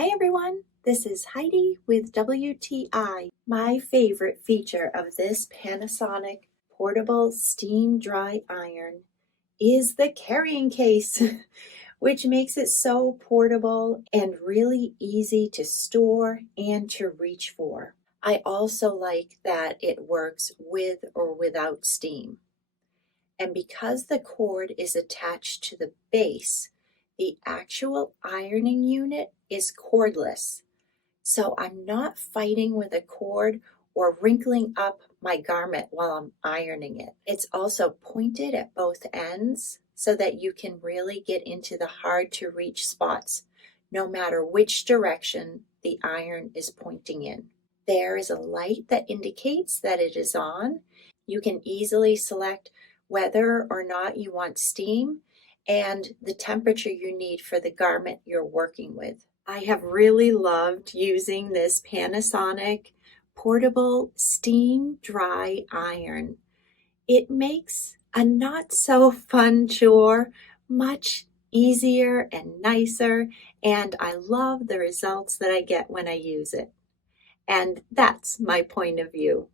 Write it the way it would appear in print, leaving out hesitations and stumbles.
Hi everyone, this is Heidi with WTI. My favorite feature of this Panasonic portable steam dry iron is the carrying case, which makes it so portable and really easy to store and to reach for. I also like that it works with or without steam. And because the cord is attached to the base, the actual ironing unit is cordless. So I'm not fighting with a cord or wrinkling up my garment while I'm ironing it. It's also pointed at both ends so that you can really get into the hard to reach spots, no matter which direction the iron is pointing in. There is a light that indicates that it is on. You can easily select whether or not you want steam and the temperature you need for the garment you're working with. I have really loved using this Panasonic portable steam dry iron. It makes a not so fun chore much easier and nicer, and I love the results that I get when I use it. And that's my point of view.